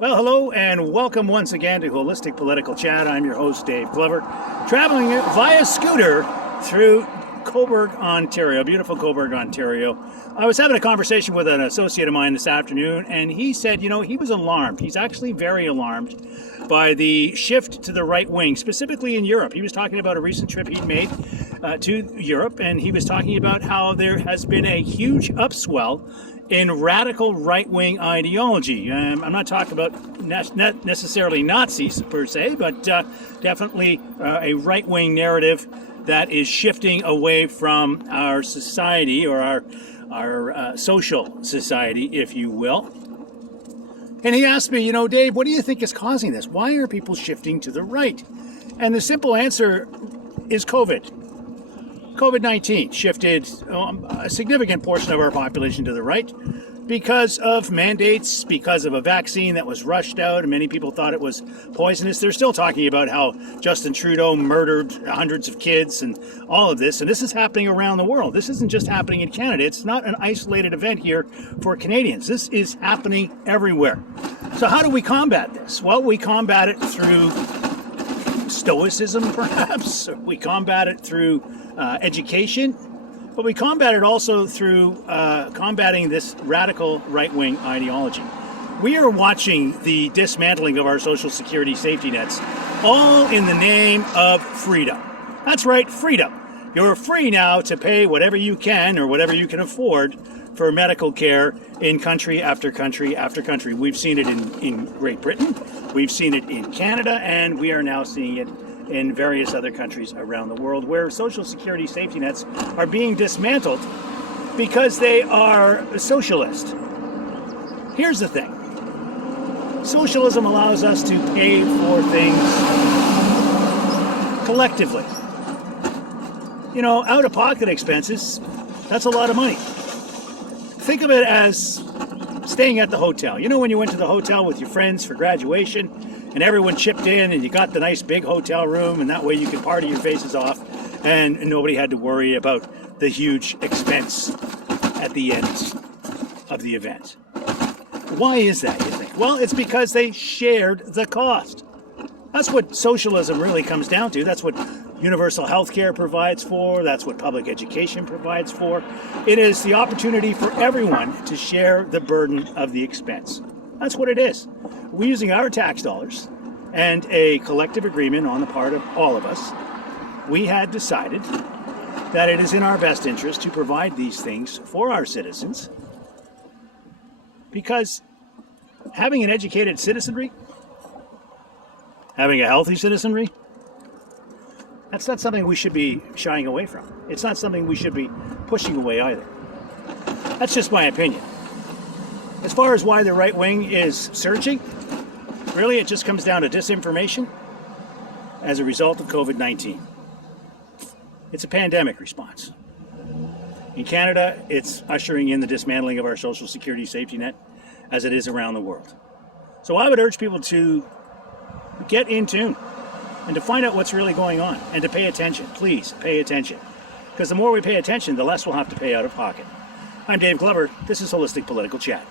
Well, hello and welcome once again to Holistic Political Chat. I'm your host, Dave Glover, traveling via scooter through Cobourg, Ontario, beautiful Cobourg, Ontario. I was having a conversation with an associate of mine this afternoon, and he said, he was alarmed. He's actually very alarmed by the shift to the right wing, specifically in Europe. He was talking about a recent trip he'd made to Europe, and he was talking about how there has been a huge upswell in radical right-wing ideology. I'm not talking about not necessarily Nazis per se, but definitely a right-wing narrative that is shifting away from our society, or our social society, if you will. And he asked me, Dave, what do you think is causing this? Why are people shifting to the right? And the simple answer is COVID. COVID-19 shifted a significant portion of our population to the right because of mandates, because of a vaccine that was rushed out, and many people thought it was poisonous. They're still talking about how Justin Trudeau murdered hundreds of kids and all of this, and this is happening around the world. This isn't just happening in Canada. It's not an isolated event here for Canadians. This is happening everywhere. So how do we combat this? Well, we combat it through stoicism, perhaps. We combat it through education, but we combat it also through combating this radical right-wing ideology. We are watching the dismantling of our social security safety nets, all in the name of freedom. That's right, freedom. You're free now to pay whatever you can or whatever you can afford for medical care in country after country after country. We've seen it in Great Britain, we've seen it in Canada, and we are now seeing it in various other countries around the world where social security safety nets are being dismantled because they are socialist. Here's the thing. Socialism allows us to pay for things collectively. Out-of-pocket expenses, that's a lot of money. Think of it as staying at the hotel. When you went to the hotel with your friends for graduation, and everyone chipped in, and you got the nice big hotel room, and that way you could party your faces off, and nobody had to worry about the huge expense at the end of the event. Why is that, you think? Well, it's because they shared the cost. That's what socialism really comes down to. That's what universal health care provides for. That's what public education provides for. It is the opportunity for everyone to share the burden of the expense. That's what it is. We're using our tax dollars and a collective agreement on the part of all of us. We had decided that it is in our best interest to provide these things for our citizens, because having an educated citizenry, having a healthy citizenry, that's not something we should be shying away from. It's not something we should be pushing away either. That's just my opinion. As far as why the right wing is surging, really it just comes down to disinformation as a result of COVID-19. It's a pandemic response. In Canada, it's ushering in the dismantling of our social security safety net as it is around the world. So I would urge people to get in tune and to find out what's really going on and to pay attention. Please pay attention. Because the more we pay attention, the less we'll have to pay out of pocket. I'm Dave Glover. This is Holistic Political Chat.